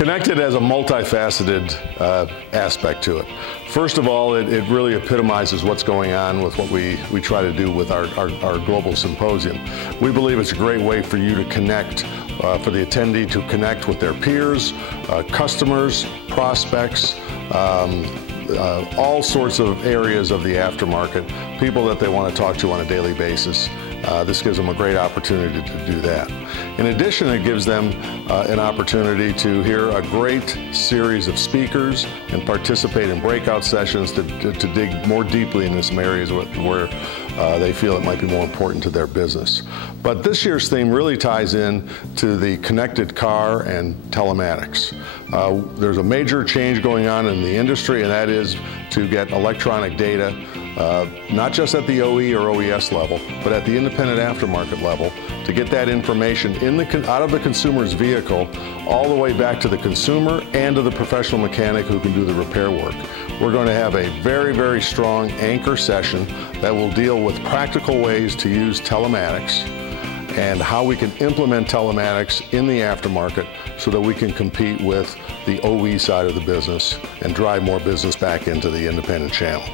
Connected has a multifaceted aspect to it. First of all, it really epitomizes what's going on with what we try to do with our global symposium. We believe it's a great way for you to connect, for the attendee to connect with their peers, customers, prospects, all sorts of areas of the aftermarket, people that they want to talk to on a daily basis. This gives them a great opportunity to do that. In addition, it gives them an opportunity to hear a great series of speakers and participate in breakout sessions to dig more deeply into some areas where they feel it might be more important to their business. But this year's theme really ties in to the connected car and telematics. There's a major change going on in the industry, and that is to get electronic data, not just at the OE or OES level, but at the independent aftermarket level, to get that information out of the consumer's vehicle all the way back to the consumer and to the professional mechanic who can do the repair work. We're going to have a very, very strong anchor session that will deal with practical ways to use telematics and how we can implement telematics in the aftermarket so that we can compete with the OE side of the business and drive more business back into the independent channel.